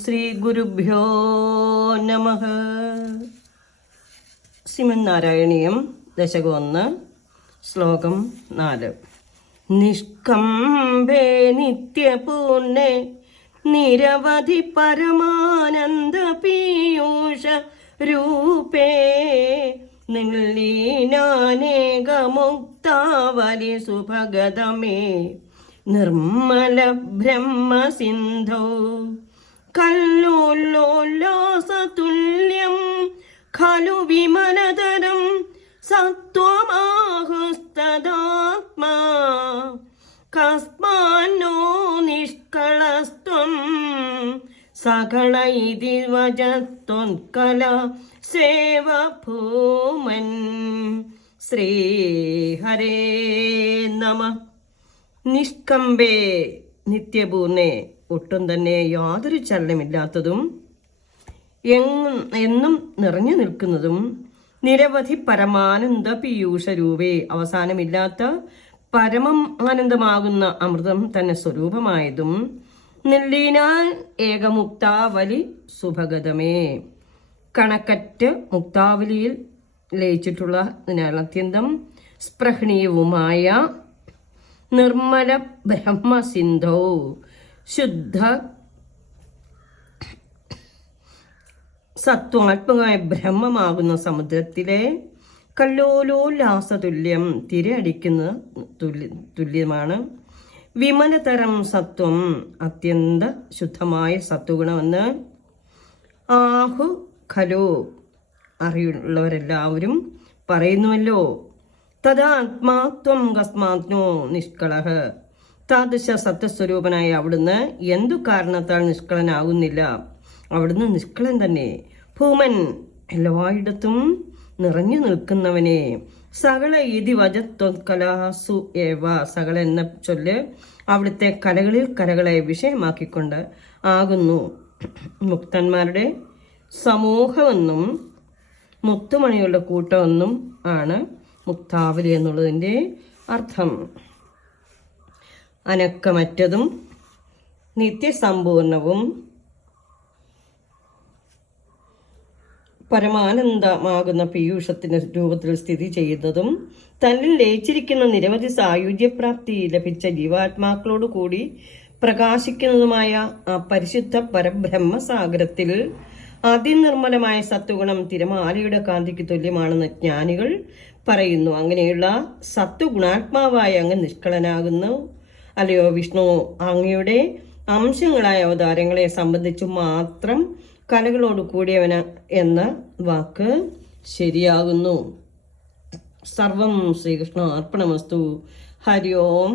ശ്രീ ഗുരുഭ്യോ നമഃ. ശ്രീമന്നാരായണീയം ദശകം 1 ശ്ലോകം 4. നിഷ്കംഭേ നിത്യപൂർണേ നിരവധി പരമാനന്ദ പീയൂഷ രൂപേ നിർലീനാനേകമുക്താവലി സുഭഗതമേ നിർമ്മല ബ്രഹ്മസിന്ധോ കല്ലോല്ലോല്ലാസതുല്യം ഖലു വിമലതരം സത്വമാഹുസ്തദാത്മാ കസ്മാന്നോ നിഷ്കളസ്ത്വം സകല ഇതി വജത്വൻകല സേവഭൂമൻ. ശ്രീഹരേ നമഃ. നിഷ്കമ്പേ നിത്യപൂർണേ, ഒട്ടും തന്നെ യാതൊരു ചലനമില്ലാത്തതും എന്നും നിറഞ്ഞു നിൽക്കുന്നതും നിരവധി പരമാനന്ദ പീയൂഷ രൂപേ, അവസാനമില്ലാത്ത പരമം ആനന്ദമാകുന്ന അമൃതം തന്നെ സ്വരൂപമായതും നിർലീനാൻ ഏകമുക്താവലി സുഭഗതമേ, കണക്കറ്റ് മുക്താവലിയിൽ ലയിച്ചിട്ടുള്ള അത്യന്തം സ്പൃഹണീയവുമായ നിർമ്മല ബ്രഹ്മസിന്ധോ, ശുദ്ധ സത്വാത്മകമായ ബ്രഹ്മമാകുന്ന സമുദ്രത്തിലെ കല്ലോലോല്ലാസതുല്യം തിരയടിക്കുന്ന തുല്യമാണ്. വിമലതരം സത്വം, അത്യന്ത ശുദ്ധമായ സത്വഗുണമെന്ന് ആഹു ഖലോ, അറിയുള്ളവരെല്ലാവരും പറയുന്നുവല്ലോ. തദാത്മാത്വം കസ്മാത്നോ നിഷ്കളഹ, താദൃശ സത്യസ്വരൂപനായ അവിടുന്ന് എന്തു കാരണത്താൽ നിഷ്കളനാകുന്നില്ല? അവിടുന്ന് നിഷ്കളൻ തന്നെ. ഭൂമൻ, എല്ലായിടത്തും നിറഞ്ഞു നിൽക്കുന്നവനെ. സകല ഇതി വജത്വകലാസു ഏവ, സകല എന്ന ചൊല്ല് അവിടുത്തെ കലകളിൽ കലകളെ വിഷയമാക്കിക്കൊണ്ട് ആകുന്നു. മുക്തന്മാരുടെ സമൂഹമെന്നും മുത്തുമണികളുടെ കൂട്ടമെന്നും ആണ് മുക്താവലി എന്നുള്ളതിൻ്റെ അർത്ഥം. അനക്കമറ്റതും നിത്യസമ്പൂർണവും പരമാനന്ദമാകുന്ന പീയൂഷത്തിന്റെ രൂപത്തിൽ സ്ഥിതി ചെയ്യുന്നതും തന്നിൽ ലയിച്ചിരിക്കുന്ന നിരവധി സായുജ്യപ്രാപ്തി ലഭിച്ച ജീവാത്മാക്കളോട് കൂടി പ്രകാശിക്കുന്നതുമായ ആ പരിശുദ്ധ പരബ്രഹ്മസാഗരത്തിൽ അതിനിർമ്മലമായ സത്വഗുണം തിരമാലയുടെ കാന്തിക്ക് തുല്യമാണെന്ന് ജ്ഞാനികൾ പറയുന്നു. അങ്ങനെയുള്ള സത്വഗുണാത്മാവായ അങ്ങ് നിഷ്കളനാകുന്നു. അല്ലയോ വിഷ്ണു, അങ്ങയുടെ അംശങ്ങളായ അവതാരങ്ങളെ സംബന്ധിച്ചു മാത്രം കലകളോട് കൂടിയവന എന്ന വാക്ക് ശരിയാകുന്നു. സർവം ശ്രീകൃഷ്ണ അർപ്പണമസ്തു. ഹരി ഓം.